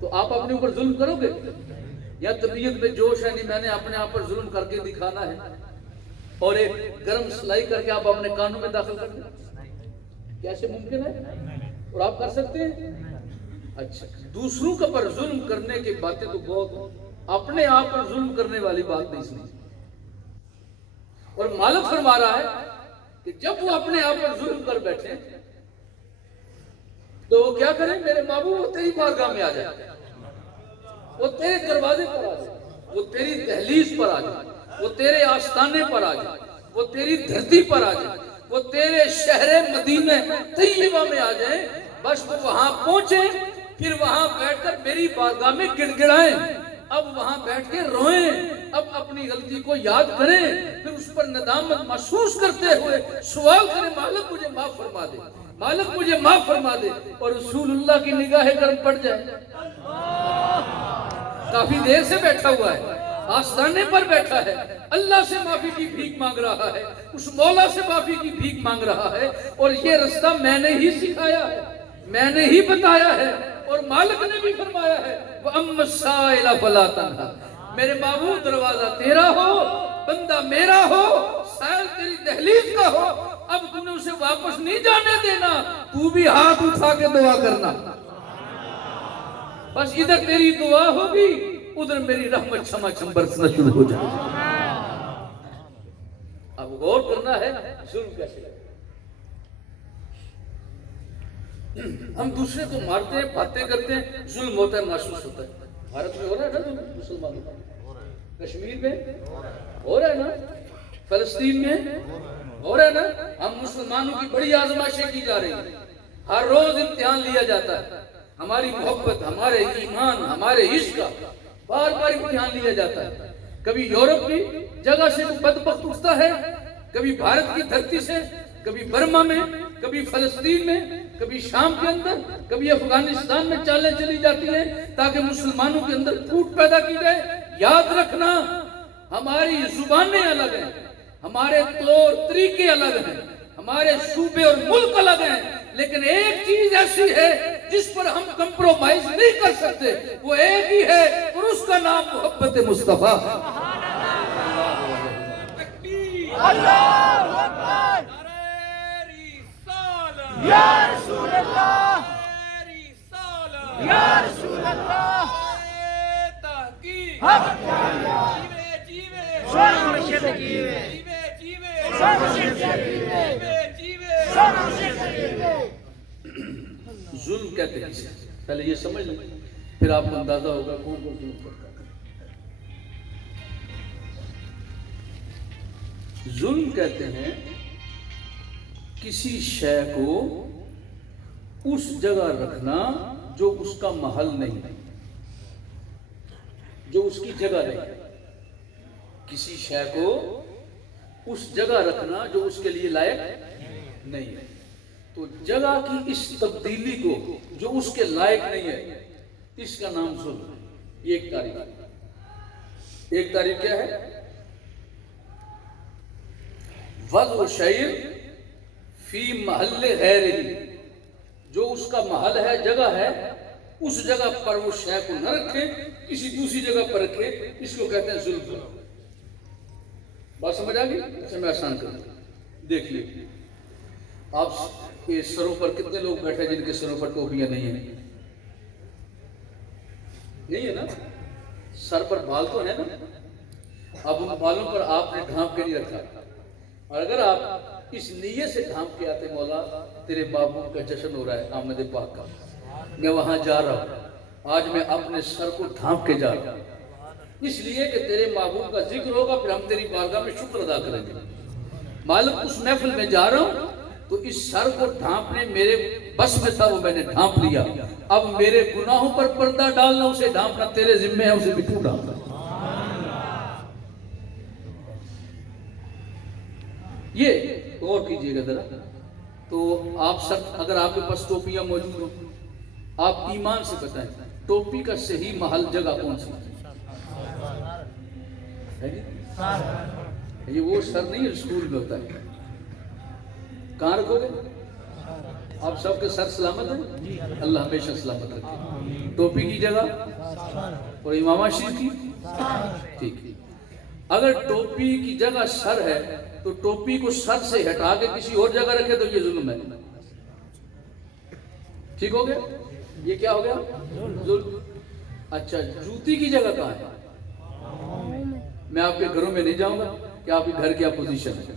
تو آپ اپنے اوپر ظلم کرو گے؟ یا طبیعت میں جوش ہے نہیں میں نے اپنے آپ پر ظلم کر کے دکھانا ہے اور ایک گرم سلائی کر کے آپ اپنے کانوں میں داخل کر دیں؟ کیسے ممکن ہے؟ اور آپ کر سکتے ہیں؟ اچھا، دوسروں کا پر ظلم کرنے کی باتیں تو بہت، اپنے آپ پر ظلم کرنے والی بات نہیں سنی۔ اور مالک فرما رہا ہے کہ جب وہ اپنے آپ پر ظلم کر بیٹھے تو وہ کیا کریں؟ میرے بابو وہ تیری بارگاہ میں آ جائے، وہ تیرے دروازے پر آ جائے، وہ تیری دہلیز پر آ جائے، وہ تیرے آستانے پر آ جائے، وہ تیری دھرتی پر آ جائے، وہ تیرے شہر مدینہ طیبہ میں آ جائیں۔ بس وہ وہاں پہنچیں، پھر وہاں بیٹھ کر میری بارگاہ میں گڑ گڑائیں، اب وہاں بیٹھ کے روئیں، اب اپنی غلطی کو یاد کریں، پھر اس پر ندامت محسوس کرتے ہوئے سوال کریں مالک مجھے معاف فرما دے، مالک مجھے معاف فرما دے، اور رسول اللہ کی نگاہ کرم پڑ جائے۔ کافی دیر سے بیٹھا ہوا ہے، آستانے پر بیٹھا ہے، اللہ سے معافی کی بھیک مانگ رہا ہے، اس مولا سے معافی کی بھیک مانگ رہا ہے، اور یہ رستہ میں نے ہی سکھایا ہے، میں نے ہی بتایا ہے، اور مالک نے بھی فرمایا ہے وَأَمَّا السَّائِلَ فَلَا تَنْهَرْ، میرے بابو دروازہ تیرا ہو، بندہ میرا ہو، سائل تیری دہلیز کا ہو، اب تم نے اسے واپس نہیں جانے دینا، تو بھی ہاتھ اٹھا کے دعا کرنا، بس ادھر تیری دعا ہوگی ادھر میری رحمت چھما چھم برسنا شروع ہو جائے۔ اب غور کرنا ہے ظلم کیسے ہے۔ ہم دوسرے کو مارتے ہیں، باتیں کرتے ہیں، ظلم ہوتا ہے، محسوس ہوتا ہے۔ بھارت میں ہو رہا ہے نا ظلم مسلمانوں کا، کشمیر میں ہو رہا ہے نا، فلسطین میں ہو رہا ہے نا۔ ہم مسلمانوں کی بڑی آزمائشیں کی جا رہی ہیں، ہر روز امتحان لیا جاتا ہے، ہماری محبت، ہمارے ایمان، ہمارے عشق کا بار بار امتحان لیا جاتا ہے۔ کبھی یورپ کی جگہ سے بدبخت اٹھتا ہے، کبھی بھارت کی دھرتی سے، کبھی برما میں، کبھی فلسطین میں، کبھی شام کے اندر، کبھی افغانستان میں چالیں چلی جاتی ہیں تاکہ مسلمانوں کے اندر پھوٹ پیدا کی جائے۔ یاد رکھنا ہماری زبانیں الگ ہیں، ہمارے طور طریقے الگ ہیں، ہمارے صوبے اور ملک الگ ہیں، لیکن ایک چیز ایسی ہے جس پر ہم کمپرومائز نہیں کر سکتے، وہ ایک ہی ہے، اور اس کا نام محبت مصطفیٰ ہے۔ اللہ اکبر، یا رسول اللہ، یا رسول اللہ، ظلم کہتے ہیں، پہلے یہ سمجھ لیں، پھر آپ کو اندازہ ہوگا کون کون ظلم کرتا ہے۔ ظلم کہتے ہیں کسی شے کو اس جگہ رکھنا جو اس کا محل نہیں، جو اس کی جگہ نہیں، کسی شے کو اس جگہ رکھنا جو اس کے لیے لائق نہیں ہے۔ تو جگہ کی اس تبدیلی کو جو اس کے لائق نہیں ہے، اس کا نام ظلم ہے۔ یہ ایک تعریف ہے۔ ایک تعریف کیا ہے؟ وضع شیء فی محل غیرہ، جو اس کا محل ہے، جگہ ہے، اس جگہ پر وہ شے کو نہ رکھے، کسی دوسری جگہ پر رکھے، اس کو کہتے ہیں ظلم۔ بات سمجھ آ گئی؟ اسے میں آسان کروں۔ دیکھیے آپ کے سروں پر کتنے لوگ بیٹھے جن کے سروں پر ٹوپیاں نہیں ہیں؟ نہیں ہے نا؟ سر پر بال تو ہے نا؟ اب ان بالوں پر آپ نے ڈھانپ کے نہیں رکھا، اور اگر آپ اس نیت سے ڈھانپ کے آتے، مولا تیرے محبوب کا جشن ہو رہا ہے آمد پاک کا، میں وہاں جا رہا ہوں، آج میں اپنے سر کو ڈھانپ کے جا رہا ہوں اس لیے کہ تیرے محبوب کا ذکر ہوگا، پھر ہم تیری بارگاہ میں شکر ادا کریں گے۔ مالک اس محفل میں جا رہا ہوں تو اس سر کو ڈھانپنے میرے بس میں تھا، وہ میں نے ڈھانپ لیا، اب میرے گناہوں پر پردہ ڈالنا، اسے ڈھانپنا تیرے ذمہ ہے، اسے بھی تو ڈھانپنا۔ یہ غور کیجئے گا ذرا۔ تو آپ سب، اگر آپ کے پاس ٹوپیاں موجود ہوں، آپ ایمان سے بتائیں ٹوپی کا صحیح محل جگہ کون سی ہے؟ یہ وہ سر نہیں ہے اسکول میں ہوتا ہے، کہاں رکھو گے؟ آپ سب کے سر سلامت ہیں؟ اللہ ہمیشہ سلامت رکھے. ٹوپی کی جگہ اور امامہ شریف کی ٹھیک ہے. اگر ٹوپی کی جگہ سر ہے تو ٹوپی کو سر سے ہٹا کے کسی اور جگہ رکھے تو یہ ظلم ہے. ٹھیک ہو گیا؟ یہ کیا ہو گیا؟ ظلم. اچھا جوتی کی جگہ کہاں ہے؟ میں آپ کے گھروں میں نہیں جاؤں گا کہ آپ کے گھر کیا پوزیشن ہے.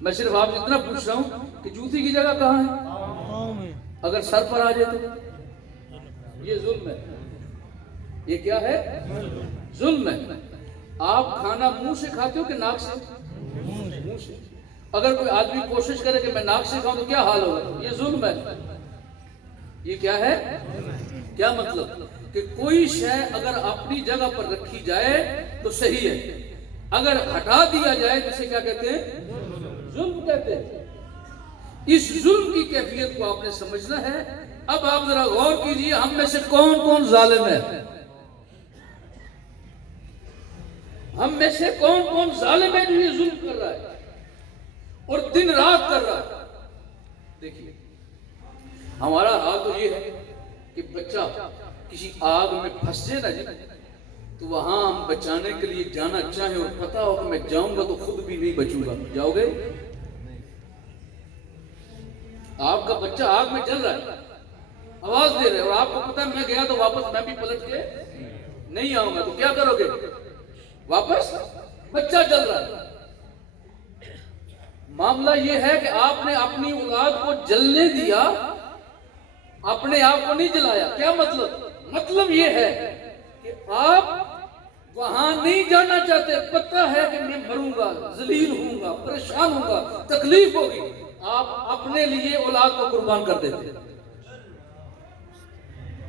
میں صرف آپ سے اتنا پوچھ رہا ہوں کہ جوتی کی جگہ کہاں ہے؟ اگر سر پر آ جائے تو یہ ظلم ہے. یہ کیا ہے؟ ظلم ہے. آپ کھانا منہ سے کھاتے ہو کہ ناک سے؟ منہ سے. اگر کوئی آدمی کوشش کرے کہ میں ناک سے کھاؤں تو کیا حال ہوگا؟ یہ ظلم ہے. یہ کیا ہے؟ کیا مطلب کہ کوئی شے اگر اپنی جگہ پر رکھی جائے تو صحیح ہے, اگر ہٹا دیا جائے تو اسے کیا کہتے ہیں؟ ظلم کہتے ہیں. اس ظلم کی کیفیت کو آپ نے سمجھنا ہے. اب آپ ذرا غور کیجئے, ہم میں سے کون کون ظالم ہے؟ ہم میں سے کون کون ظالم ہے جو یہ ظلم کر رہا ہے اور دن رات کر رہا ہے؟ دیکھیے ہمارا حال تو یہ ہے کہ بچہ کسی آگ میں پھنس جائے نا جی, تو وہاں ہم بچانے کے لیے جانا چاہیں اور پتا ہو کہ میں جاؤں گا تو خود بھی نہیں بچوں گا, جاؤ گے؟ آپ کا بچہ آگ میں جل رہا ہے, آواز دے رہے اور آپ کو پتا ہے میں گیا تو واپس میں بھی پلٹ کے نہیں آؤں گا, تو کیا کرو گے؟ واپس. بچہ جل رہا ہے. معاملہ یہ ہے کہ آپ نے اپنی اولاد کو جلنے دیا, اپنے آپ کو نہیں جلایا. کیا مطلب؟ مطلب یہ ہے کہ آپ وہاں نہیں جانا چاہتے, پتہ ہے کہ میں مروں گا, ذلیل ہوں گا, پریشان ہوں گا, تکلیف ہوگی, آپ اپنے لیے اولاد کو قربان کر دیتے.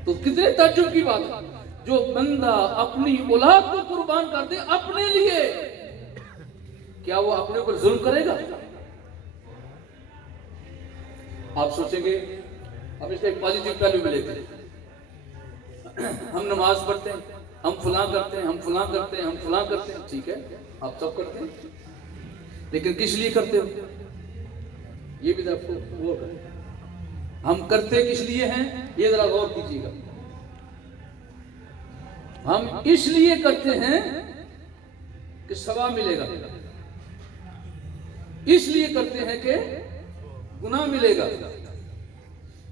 تو کتنے تعجب کی بات ہے, جو بندہ اپنی اولاد کو قربان کر دے اپنے لیے, کیا وہ اپنے اوپر ظلم کرے گا؟ آپ سوچیں گے, اب اس کا ایک پازیٹیو پہلو ملے گا. ہم نماز پڑھتے ہیں, ہم فلاں کرتے ہیں, ہم فلاں کرتے ہیں, ہم فلاں کرتے ہیں, ٹھیک ہے آپ سب کرتے ہیں, لیکن کس لیے کرتے ہو؟ یہ بھی آپ کو غور کریں. ہم کرتے کس لیے ہیں یہ ذرا غور کیجیے گا. ہم اس لیے کرتے ہیں کہ ثواب ملے گا, اس لیے کرتے ہیں کہ گناہ ملے گا,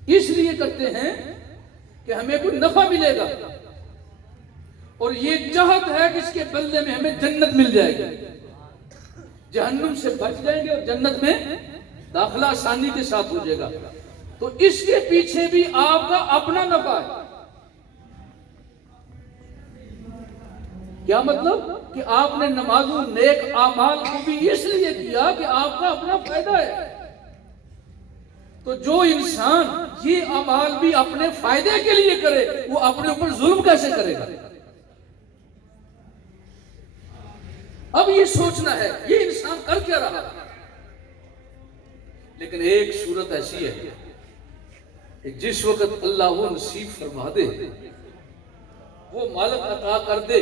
اس لیے کرتے ہیں کہ ہمیں کوئی نفع ملے گا, اور یہ چاہت ہے کہ اس کے بدلے میں ہمیں جنت مل جائے گی, جہنم سے بچ جائیں گے اور جنت میں داخلہ آسانی کے ساتھ ہو جائے گا. تو اس کے پیچھے بھی آپ کا اپنا نفع ہے. کیا مطلب؟ کہ آپ نے نمازوں نیک اعمال کو بھی اس لیے کیا کہ آپ کا اپنا فائدہ ہے. تو جو انسان یہ اعمال بھی اپنے فائدے کے لیے کرے وہ اپنے اوپر ظلم کیسے کرے گا؟ اب یہ سوچنا ہے یہ انسان کر کیا رہا ہے. لیکن ایک صورت ایسی ہے کہ جس وقت اللہ وہ نصیب فرما دے, وہ مالک عطا کر دے,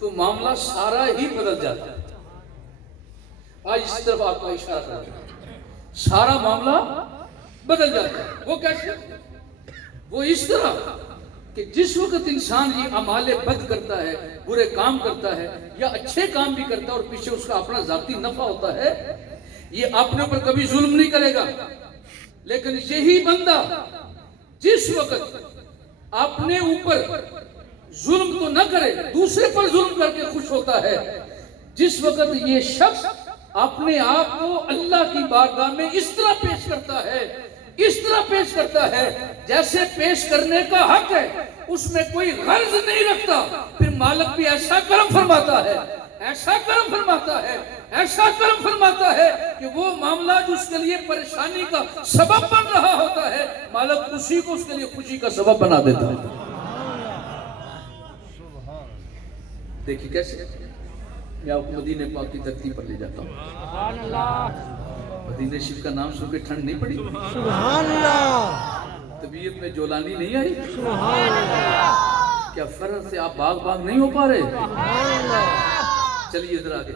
تو معاملہ سارا ہی بدل جاتا ہے. آج اس طرف آپ کا اشارہ کریں, سارا معاملہ بدل جاتا ہے. وہ کیسے؟ وہ اس طرح کہ جس وقت انسان یہ اعمال بد کرتا ہے, برے کام کرتا ہے یا اچھے کام بھی کرتا ہے اور پیچھے اس کا اپنا ذاتی نفع ہوتا ہے, یہ اپنے اوپر کبھی ظلم نہیں کرے گا. لیکن یہی بندہ جس وقت اپنے اوپر ظلم تو نہ کرے, دوسرے پر ظلم کر کے خوش ہوتا ہے, جس وقت یہ شخص اپنے آپ کو اللہ کی بارگاہ میں اس طرح پیش کرتا ہے, اس طرح پیش کرتا ہے جیسے پیش کرنے کا حق ہے, اس میں کوئی غرض نہیں رکھتا, پھر مالک بھی ایسا کرم فرماتا ہے, ایسا کرم فرماتا ہے, ایسا کرم فرماتا ہے کہ وہ معاملہ جو اس کے لیے پریشانی کا سبب بن رہا ہوتا ہے, مالک اسی کو اس کے لیے خوشی کا سبب بنا دیتا ہے. دیکھیے کیسے میں آپ کو مدینہ پاک کی دھرتی پر لے جاتا ہوں. مدینہ شریف کا نام سن کے ٹھنڈ نہیں پڑی؟ سبحان اللہ. طبیعت میں جولانی نہیں آئی؟ سبحان اللہ. کیا فرض سے آپ باغ نہیں ہو پا رہے؟ سبحان اللہ. چلیے ادھر آگے.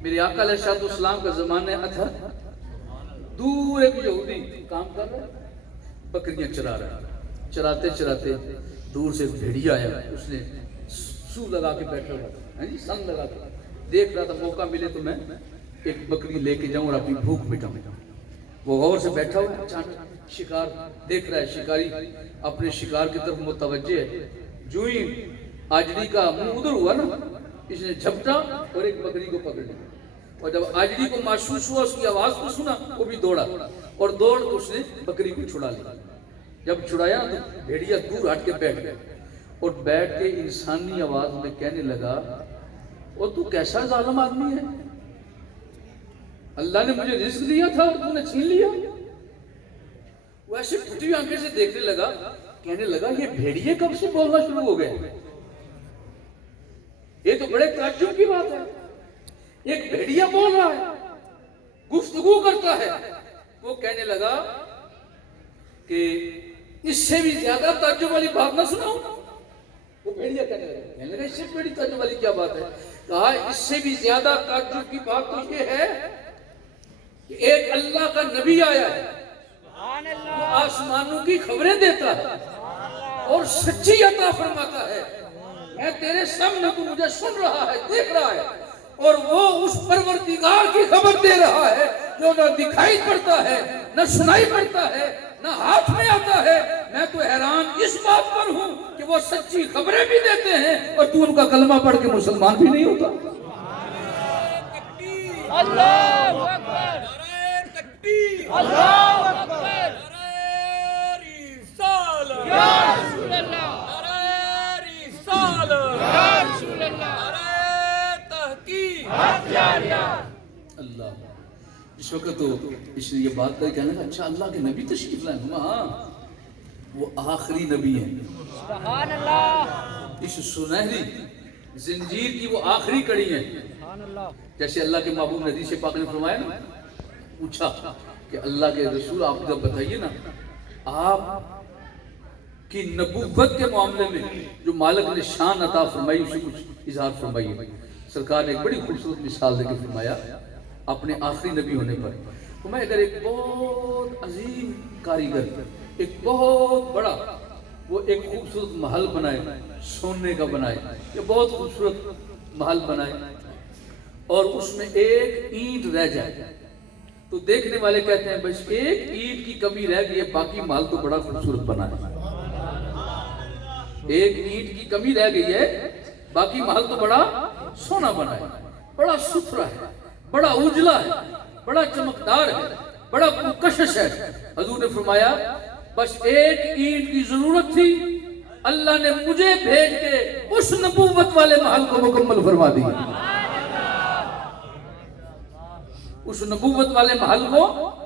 میرے آقا علیہ الصلوۃ والسلام کا زمانہ اتھر, دور ایک یہودی کام کر رہا ہے, بکریاں چرا رہا ہے. چراتے چراتے دور سے بھیڑیا آیا, اس نے سو لگا کے بیٹھا ہوا تھا, جی سن لگا کے دیکھ رہا تھا موقع ملے تو میں ایک بکری لے کے جاؤں اور اپنی بھوک مٹاؤں. وہ غور سے بیٹھا ہوا ہے, اچانک شکار دیکھ رہا ہے, شکاری اپنے شکار کی طرف متوجہ ہے. جو ہی آجڑی کا منہ ادھر ہوا نا, اس نے جھپٹا اور ایک بکری کو پکڑ لیا. اور جب آجڑی کو محسوس ہوا, اس کی آواز کو سنا, وہ بھی دوڑا اور دوڑ کے اس نے بکری کو چھڑا لیا. جب چھڑایا تو بھیڑیا دور ہٹ کے بیٹھ گیا اور بیٹھ کے انسانی آواز میں کہنے لگا, اور تو کیسا ظالم آدمی ہے, اللہ نے مجھے رزق دیا تھا اور تو نے چھین لیا. وہ ایسے پھٹی ہوئی آنکھیں سے دیکھنے لگا, کہنے لگا یہ بھیڑیے کب سے بولنا شروع ہو گئے, یہ تو بڑے تعجب کی بات ہے. ایک بھیڑیا بول رہا ہے, گفتگو کرتا ہے. وہ کہنے لگا کہ اس سے بھی زیادہ تعجب والی بات نہ سناؤں. وہ بھیڑیا کہنے لگا اس سے بڑی تعجب والی کیا بات ہے. کہا اس سے بھی زیادہ تعجب کی بات تو یہ ہے کہ ایک اللہ کا نبی آیا ہے, وہ آسمانوں کی خبریں دیتا ہے اور سچی عطا فرماتا ہے. میں تیرے سامنے, تو مجھے سن رہا ہے, دیکھ رہا ہے, اور وہ اس پروردگار کی خبر دے رہا ہے جو نہ دکھائی پڑتا ہے, نہ سنائی پڑتا ہے, نہ ہاتھ میں آتا ہے. میں تو حیران اس بات پر ہوں کہ وہ سچی خبریں بھی دیتے ہیں اور تو ان کا کلمہ پڑھ کے مسلمان بھی نہیں ہوتا. اللہ اکبر, اللہ اکبر, یا رسول اللہ, یا رسول اللہ, اللہ. اس وقت تو اس نے یہ بات کر کہنے لگا, اچھا اللہ کے نبی تشریف لائے. ہاں, وہ آخری نبی ہیں. سبحان اللہ, اس سنہری زنجیر کی وہ آخری کڑی ہیں. جیسے اللہ کے محبوب حدیث پاک نے فرمایا نا, پوچھا کہ اللہ کے رسول آپ کو بتائیے نا, آپ کی نبوت کے معاملے میں جو مالک نے شان عطا فرمائی اسے کچھ اظہار فرمائیے. سرکار نے ایک بڑی خوبصورت مثال دے کے فرمایا اپنے آخری نبی ہونے پر. میں اگر ایک بہت عظیم کاریگر, ایک بہت بڑا وہ ایک خوبصورت محل بنائے, سونے کا بنائے, یہ بہت خوبصورت محل بنائے, اور اس میں ایک اینٹ رہ جائے تو دیکھنے والے کہتے ہیں بس ایک اینٹ کی کمی رہ گئی ہے, باقی محل تو بڑا خوبصورت بنا ہے. ایک اینٹ کی کمی رہ گئی ہے, باقی محل تو بڑا سونا بنا ہے, بڑا ستھرا ہے, بڑا اجلا ہے, بڑا چمکدار ہے, بڑا پرکشش ہے. حضور نے فرمایا بس ایک اینٹ کی ضرورت تھی, اللہ نے مجھے بھیج کے اس نبوت والے محل کو مکمل فرما دیا. اس نبوت والے محل کو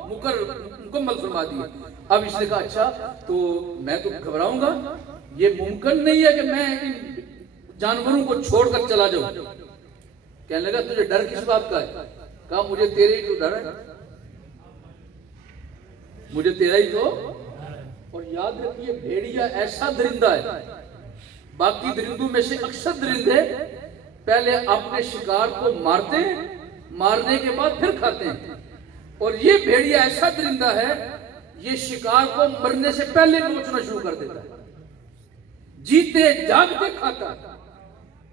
مکمل فرما دیا. اب اس نے کہا اچھا تو میں تو گھبراؤں گا, یہ ممکن نہیں ہے کہ میں ان جانوروں کو چھوڑ کر چلا جاؤں. کہنے لگا تجھے ڈر کس بات کا ہے؟ کہا مجھے تیرے ہی تو ڈر ہے, مجھے تیرا ہی تو. اور یاد رکھیے بھیڑیا ایسا درندہ ہے, باقی درندوں میں سے اکثر درندے پہلے اپنے شکار کو مارتے ہیں, مارنے کے بعد پھر کھاتے ہیں, اور یہ بھیڑیا ایسا درندہ ہے یہ شکار کو مرنے سے پہلے نوچنا شروع کر دیتا ہے, جیتے جاگتے کھاتا ہے.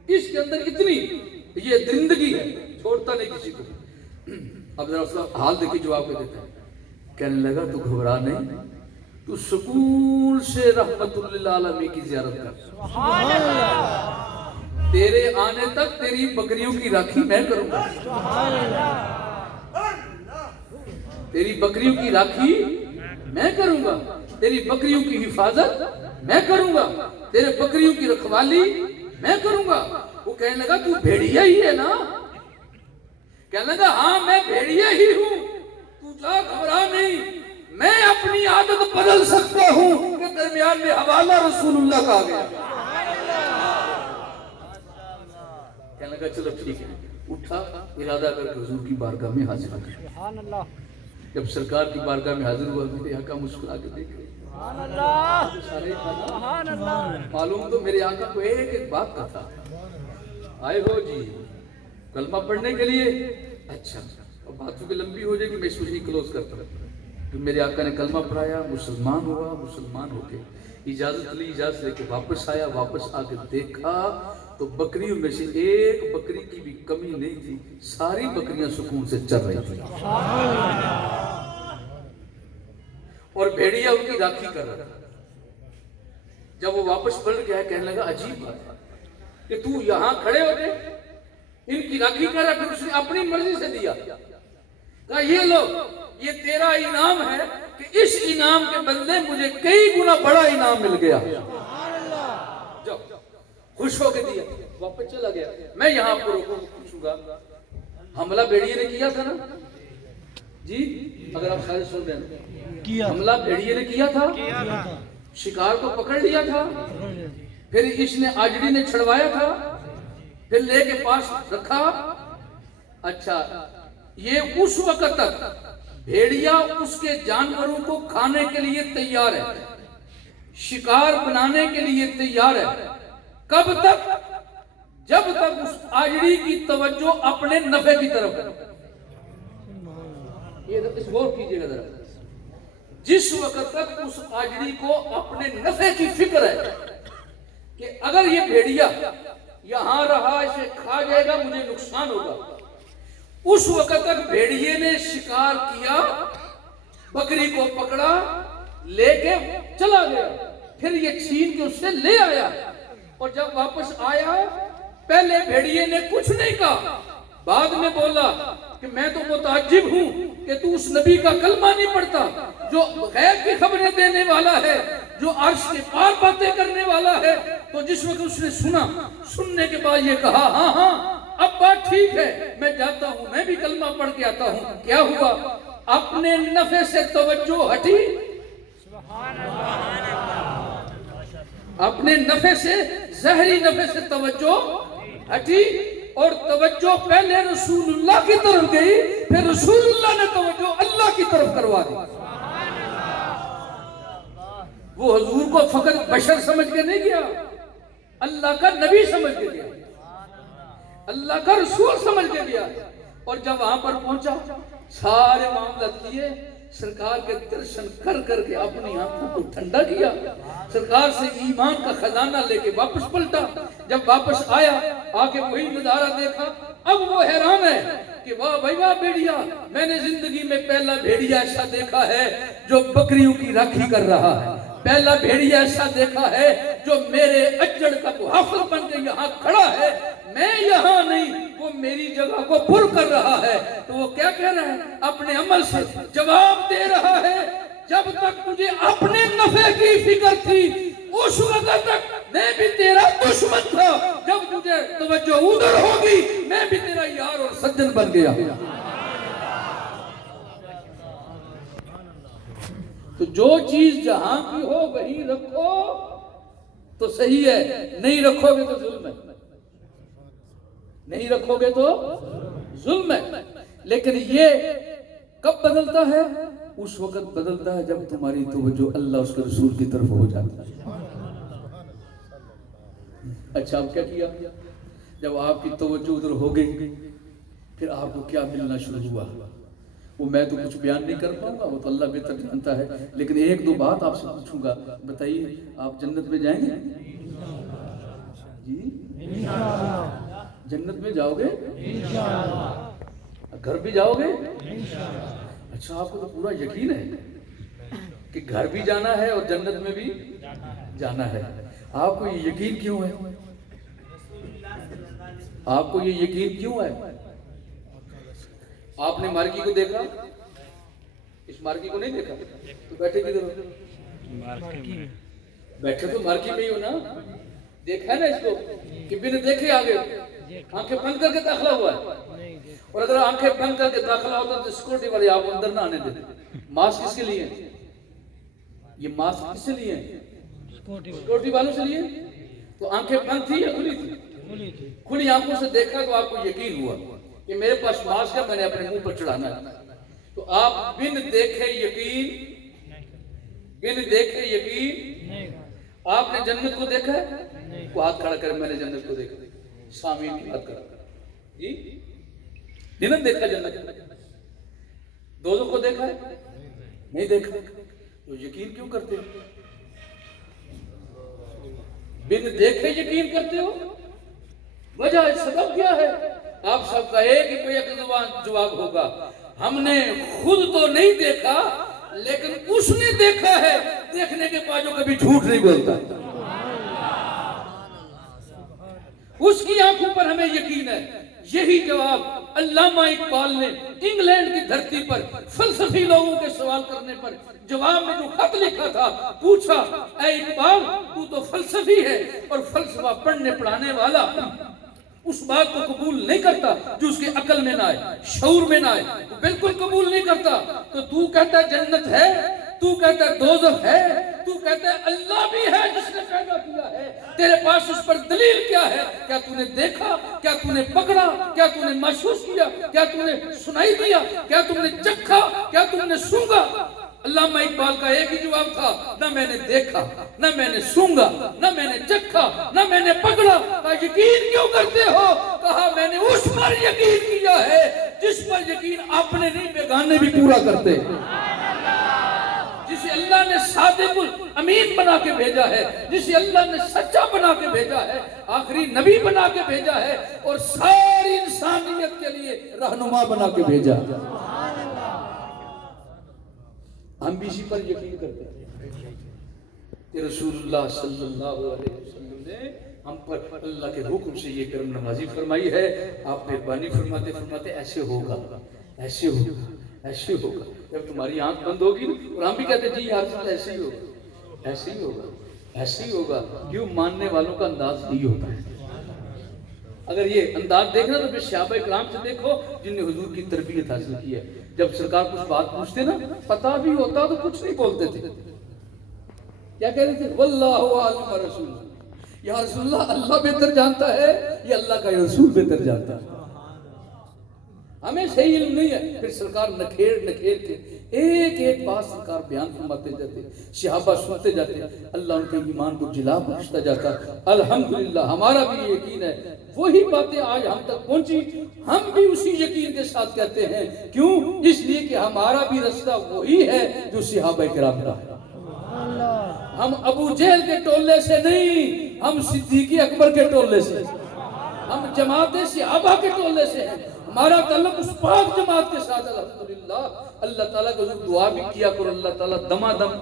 اس کے اندر اتنی یہ درندگی ہے, چھوڑتا نہیں کسی کو. اب ذرا حال دیکھیں جواب کے دیتا ہے. کہنے لگا تو گھبرا نہیں, تو سکون سے رحمت للعالمین کی زیارت کر. سبحان اللہ, تیرے آنے تک تیری بکریوں کی راکھی میں کروں گا. سبحان اللہ, تیری بکریوں کی راکھی میں کروں گا, تیری بکریوں کی حفاظت میں کروں گا, تیرے بکریوں کی رکھوالی میں کروں گا. وہ کہنے لگا تو بھیڑیا ہی ہے نا؟ کہنے لگا ہاں میں بھیڑیا ہی ہوں, تو جا گھبرا نہیں, میں اپنی عادت بدل سکتا ہوں کہ درمیان میں حوالہ رسول اللہ کا آ گیا. کہنے لگا چلو ٹھیک ہے. اٹھا ارادہ کر کے حضور کی بارگاہ میں حاضر ہو گیا. سبحان اللہ, جب سرکار کی بارگاہ میں حاضر ہوا میرے آقا مسکرا کے دیکھ رہے. سبحان اللہ, سبحان اللہ. معلوم تو میرے آقا کو ایک ایک بات کا تھا. آئے ہو جی کلمہ پڑھنے کے لیے, اچھا اب بات چونکہ لمبی ہو جائے گی میں اس کو یہی کلوز کرتا ہوں. تو میرے آقا نے کلمہ پڑھایا، مسلمان ہوا، مسلمان ہو کے اجازت لی، اجازت لے کے واپس آیا، واپس آ کے دیکھا تو بکریوں میں سے ایک بکری کی بھی کمی نہیں تھی، ساری بکریاں سکون سے چر رہی تھی اور بھیڑیا ان کی راکھی کر رہا تھا۔ جب وہ واپس پلٹ گیا کہنے لگا عجیب بات کہ تو یہاں کھڑے ہوتے ان کی راکھی کر رہا، پھر اس نے اپنی مرضی سے دیا، کہا یہ لو یہ تیرا انعام ہے کہ اس انعام کے بدلے مجھے کئی گنا بڑا انعام مل گیا، جاؤ خوش ہو کے دیا، واپس چلا گیا۔ میں یہاں پر پوچھوں گا حملہ بھیڑیے نے کیا تھا نا جی، اگر آپ سارے سن رہے ہیں، حملہ بھیڑیے نے کیا تھا، شکار کو پکڑ لیا تھا، پھر اس نے آجڑی نے چھڑوایا تھا، پھر لے کے پاس رکھا۔ اچھا یہ اس وقت تک بھیڑیا اس کے جانوروں کو کھانے کے لیے تیار ہے، شکار بنانے کے لیے تیار ہے، کب تک؟ جب تک اس آجڑی کی توجہ اپنے نفع کی طرف ہے۔ یہ اس غور کیجئے گا ذرا، جس وقت تک اس آجڑی کو اپنے نفع کی فکر ہے کہ اگر یہ بھیڑیا یہاں رہا اسے کھا جائے گا مجھے نقصان ہوگا، اس وقت تک بھیڑیے نے شکار کیا، بکری کو پکڑا، لے کے چلا گیا، پھر یہ چھین کے اس سے لے آیا، اور جب واپس آیا پہلے بھیڑیے نے کچھ نہیں کہا، بعد میں بولا کہ میں تو متعجب ہوں کہ تو اس نبی کا کلمہ نہیں پڑھتا جو غیب کی خبریں دینے والا ہے، جو عرش کے پار باتیں کرنے والا ہے۔ تو جس وقت اس نے سنا، سننے کے بعد یہ کہا ہاں ہاں اب بات ٹھیک ہے، میں جاتا ہوں، میں بھی کلمہ پڑھ کے آتا ہوں۔ کیا ہوا؟ اپنے نفع سے توجہ ہٹی، اپنے نفع سے، ظاہری نفع سے توجہ ہٹی، اور توجہ پہلے رسول اللہ کی طرف گئی، پھر رسول اللہ نے توجہ اللہ کی طرف کروا دی۔ وہ حضور کو فقط بشر سمجھ کے نہیں گیا، اللہ کا نبی سمجھ کے گیا، اللہ کا رسول سمجھ کے گیا۔ اور جب وہاں پر پہنچا سارے معاملات کیے، سرکار کے درشن کر کر کے اپنی آنکھوں کو ٹھنڈا کیا، سرکار سے ایمان کا خزانہ لے کے واپس پلٹا۔ جب واپس آیا آگے وہی نظارہ دیکھا، اب وہ حیران ہے کہ واہ بھائی واہ بھیڑیا، میں نے زندگی میں پہلا بھیڑیا ایسا دیکھا ہے جو بکریوں کی راکھی کر رہا ہے، پہلا بھیڑیا ایسا دیکھا ہے جو میرے اجڑ کا محافظ بن کے یہاں کھڑا ہے، میں یہاں نہیں، وہ میری جگہ کو پر کر رہا ہے۔ تو وہ کیا کہہ رہا ہے؟ اپنے عمل سے جواب دے رہا ہے جب تک تجھے اپنے نفع کی فکر تھی اس وقت تک میں بھی تیرا دشمن تھا، جب تجھے توجہ ادھر ہوگی میں بھی تیرا یار اور سجن بن گیا۔ تو جو چیز جہاں کی ہو وہی رکھو تو صحیح ہے، نہیں رکھو گے تو ظلم ہے، نہیں رکھو گے تو ظلم ہے۔ لیکن یہ کب بدلتا ہے؟ اس وقت بدلتا ہے جب تمہاری توجہ اللہ اس کے رسول کی طرف ہو جاتا ہے۔ اچھا اب کیا کیا؟ جب آپ کی توجہ ادھر ہو گئی پھر آپ کو کیا ملنا شروع ہوا؟ وہ میں تو کچھ بیان نہیں کر پاؤں گا، وہ تو اللہ بہتر جانتا ہے، لیکن ایک دو بات آپ سے پوچھوں گا۔ بتائیے آپ جنت میں جائیں گے؟ جی جنت میں جاؤ گے؟ گھر بھی جاؤ گے؟ اچھا آپ کو تو پورا یقین ہے کہ گھر بھی جانا ہے اور جنت میں بھی جانا ہے۔ آپ کو یہ یقین کیوں ہے؟ آپ کو یہ یقین کیوں ہے؟ آپ نے مارکی کو دیکھا؟ اس مارکی کو نہیں دیکھا تو بیٹھے کدھر ہو؟ بیٹھے تو مارکی میں ہی ہو نا، دیکھا ہے نا اس کو کہ بنا دیکھے آگے آنکھیں بند کر کے داخلہ ہوا ہے، اور اگر آنکھیں بند کر کے داخلہ ہوتا تو سیکورٹی والے آپ کو اندر نہ آنے دیتے۔ ماسک کس کے لیے ہے؟ یہ ماسک کس سے لیے ہیں؟ سیکورٹی والوں سے لیے۔ تو آنکھیں بند تھی یا کھلی تھی؟ کھلی آنکھوں سے دیکھا تو آپ کو یقین ہوا کہ میرے پاس ماسک ہے، میں نے اپنے منہ پر چڑھانا ہے۔ تو آپ بن دیکھے یقین آپ نے جنت کو دیکھا ہے؟ کو ہاتھ کھڑا کر میں نے جنت کو دیکھا، سامعین کی بات کر جی نہیں دیکھا جنت؟ دوزخ کو دیکھا ہے؟ نہیں دیکھا تو یقین کیوں کرتے ہو؟ بن دیکھے یقین کرتے ہو؟ وجہ سبب کیا ہے؟ آپ سب کا ایک ہی پہ ایک جواب ہوگا، ہم نے خود تو نہیں دیکھا لیکن اس نے دیکھا ہے، دیکھنے کے بعد جو کبھی جھوٹ نہیں بولتا، اس کی آنکھوں پر ہمیں یقین ہے۔ یہی جواب علامہ اقبال نے انگلینڈ کی دھرتی پر فلسفی لوگوں کے سوال کرنے پر جواب میں جو خط لکھا تھا، پوچھا اے اقبال تو تو فلسفی ہے اور فلسفہ پڑھنے پڑھانے والا اس بات کو قبول نہیں کرتا جو اس کے عقل میں نہ آئے، شعور میں نہ آئے، تو بالکل قبول نہیں کرتا، تو کہتا ہے جنت ہے، تو کہتا ہے دوزخ ہے، تو کہتا ہے اللہ بھی ہے جس نے پیدا کیا ہے، تیرے پاس اس پر دلیل کیا ہے؟ کیا تو نے دیکھا؟ کیا تو نے پکڑا؟ کیا تو نے محسوس کیا؟ کیا تو نے سنائی دیا؟ کیا تم نے چکھا؟ کیا تم نے سونگا؟ علامہ اقبال کا ایک ہی جواب تھا، نہ میں نے دیکھا، نہ میں نے سونگا، نہ میں نے چکھا، نہ میں نے پکڑا۔ کہا یقین کیوں کرتے ہو؟ کہا میں نے اس پر یقین کیا ہے جس پر یقین اپنے نہیں بیگانے بھی پورا کرتے، جسے اللہ نے صادق الامین بنا کے بھیجا ہے، جسے اللہ نے سچا بنا کے بھیجا ہے، آخری نبی بنا کے بھیجا ہے اور ساری انسانیت کے لیے رہنما بنا کے بھیجا۔ ہم بھی اسی پر یقین کرتے ہیں کہ رسول اللہ صلی اللہ علیہ وسلم نے ہم پر اللہ کے حکم سے یہ کرم نوازی فرمائی ہے۔ آپ مہربانی فرماتے فرماتے ایسے ہوگا، ایسے ہوگا، ایسے ہوگا، جب تمہاری آنکھ بند ہوگی اور ہم بھی کہتے ہیں جی یا رسول اللہ ایسے ہی ہوگا، ایسے ہی ہوگا، ایسے ہی ہوگا، کیوں؟ ماننے والوں کا انداز نہیں ہوتا ہے۔ اگر یہ انداز دیکھنا تو پھر صحابہ اکرام سے دیکھو جن نے حضور کی تربیت حاصل کی ہے۔ جب سرکار کچھ بات پوچھتے نا، پتہ بھی ہوتا تو کچھ نہیں بولتے تھے، کیا کہہ رہے تھے؟ واللہ عالم رسول، یا رسول اللہ اللہ بہتر جانتا ہے یا اللہ کا رسول بہتر جانتا ہے، ہمیں صحیح علم نہیں ہے۔ پھر سرکار نکھیڑ نکھیڑ کے ایک ایک بات سرکار بیان فرماتے جاتے، صحابہ سنتے جاتے، اللہ ان کے ایمان کو جلا بخشتا جاتا۔ الحمدللہ ہمارا بھی یقین ہے، وہی باتیں آج ہم تک پہنچی، ہم بھی اسی یقین کے ساتھ کہتے ہیں۔ کیوں؟ اس لیے کہ ہمارا بھی رستہ وہی ہے جو صحابہ کرام کا ہے۔ ہم ابو جہل کے ٹولے سے نہیں، ہم صدیق اکبر کے ٹولے سے، ہم جماعت صحابہ کے ٹولے سے ہیں۔ ہمارا تعلق اس پاک جماعت کے ساتھ الحمدللہ۔ اللہ تعالیٰ کو دعا بھی کیا کرو، اللہ تعالیٰ دما دم